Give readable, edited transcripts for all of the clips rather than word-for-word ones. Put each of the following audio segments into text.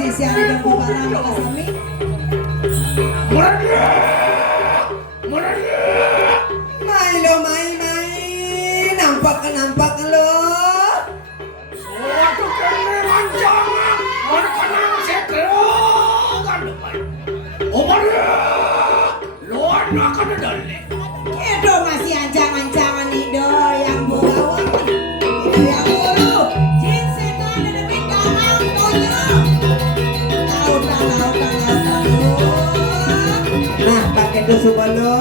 Sisian dan bubarang kasami. Mai nampak lo. Suatu kemerancangan berkenang sekerokan depan. Luar nak ada dalih. Edo masih ancangan-ancangan ido yang bawa. Ido yang buru. Jinsen ada demi tanang toyo. Tahu. Nah, pakai dosu balo.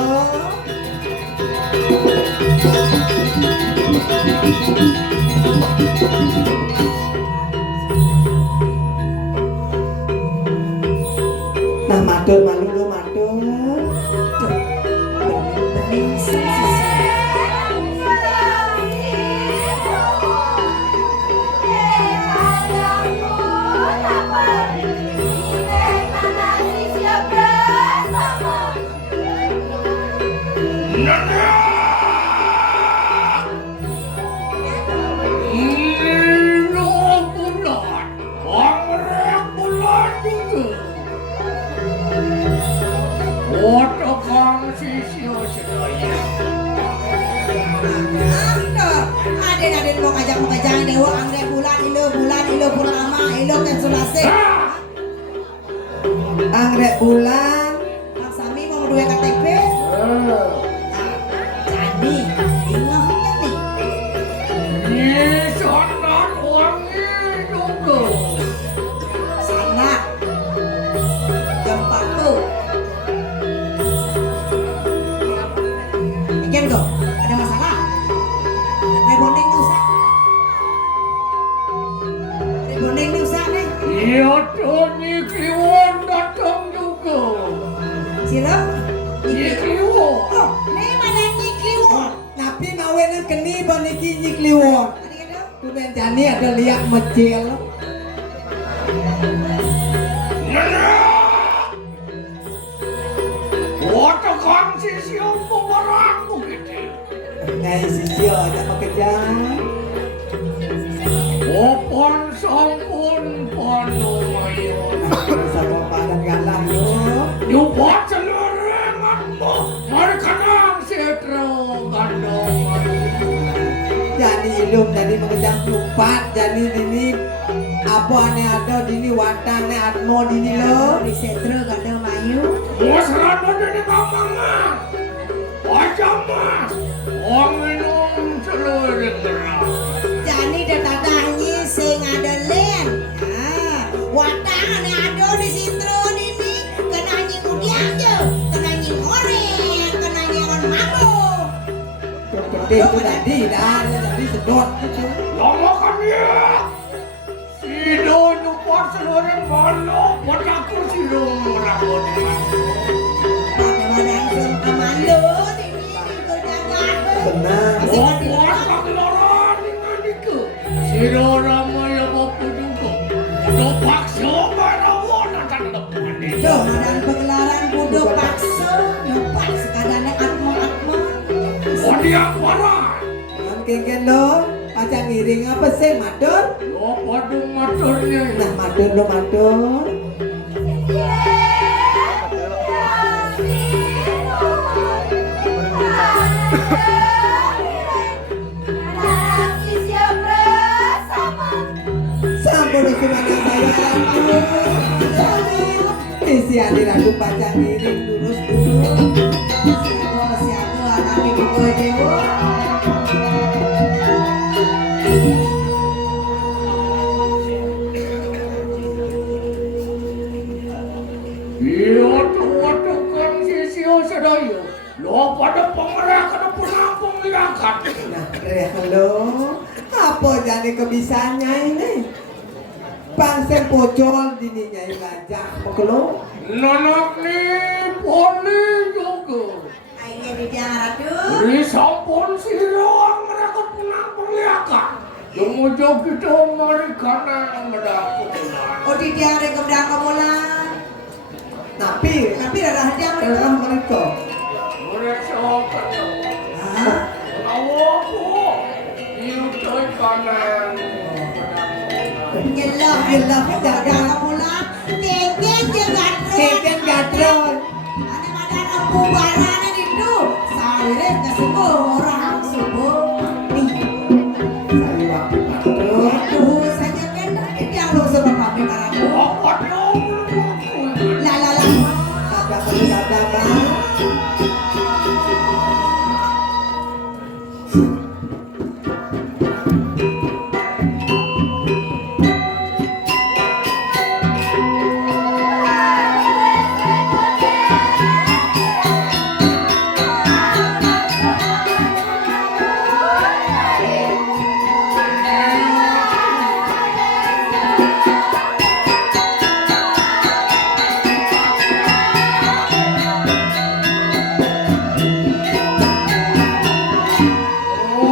Nah, matur malu lu matur. Aden mau ngajak dewa anggrek bulan ilo purnama ilo kensulase anggrek bulan Mas Sami mau dua KTP jadi ingat nih sanat wangi juga sanat jam 4 tuh bikin kok ada masalah Rebonding usah nih. Iya tuh Kliwon datang juga. Sila? Kliwon. Oh, nih mana Kliwon? Tapi mawenan keni baniki Kliwon. Tuh ben jani ada liak mecil. Wata kang sisio pembarangmu gitu. Ngai sisio ada pekerjaan. Opon sampun panu mayo. Sama padan galah yo. Yo buat seluruhanmu. Mereka nang setro gandong. Jadi ilum jadi mengejar lupat jadi ini apa ane ada dini watane atmo dini lo di setro gandong mayu. Musran dini kamangan. Wajah mas. Wong minum seluruh. Jani datangi sing ada len. Watang ada di sitro ini kena nyi aja, kena nyi orek, kena nyi on mambo. Gede itu tadi dah jadi sedot gitu. Lama kan ya. Sido nyupat seluruh malu, buat aku sido orang bodoh. Mana yang kemalo ini berjalan. Benar. Buat pagelaran ini ke. Sido ramai apa juga. Udah paksa mana wana tak depan ini. Tuh, ada pagelaran kudu paksa, nyupat sekadane atmo. Oh dia parah. Kengken lo, pacang ngiring apa sih matur? Lo padung maturnya. Nah matur lo matur. Sampun itu mana saya isi adik pacang ngiring lurus dulu. Siapa anak ibu gue dewa. Iya tuh kan sisio sedaya. Lo pada pengerak kena penampung liakan. Nah, halo. Apa jadi kebisaannya ini? Bangsa pocol dini nyai gajah pekelo. Nanak nih poni juga. Ayo di jarak tuh. Beri sampun siroang mereka penampung liakan. Tumujo kita mari kana medako tenan. Oh di dia ada kemudian kemulan. Tapi Darah dia dalam mereka Mereka kata, Hah? awakku, iu coy kana. Yelah darah kemulan. Kengkeng je gadron. Kengkeng gadron. Ada badan aku baran itu. Saya ke subuh orang subuh. saya waktu itu Aduh, saja kan dia lu sebab kami karamu. Apa dia belum La. ada Oh,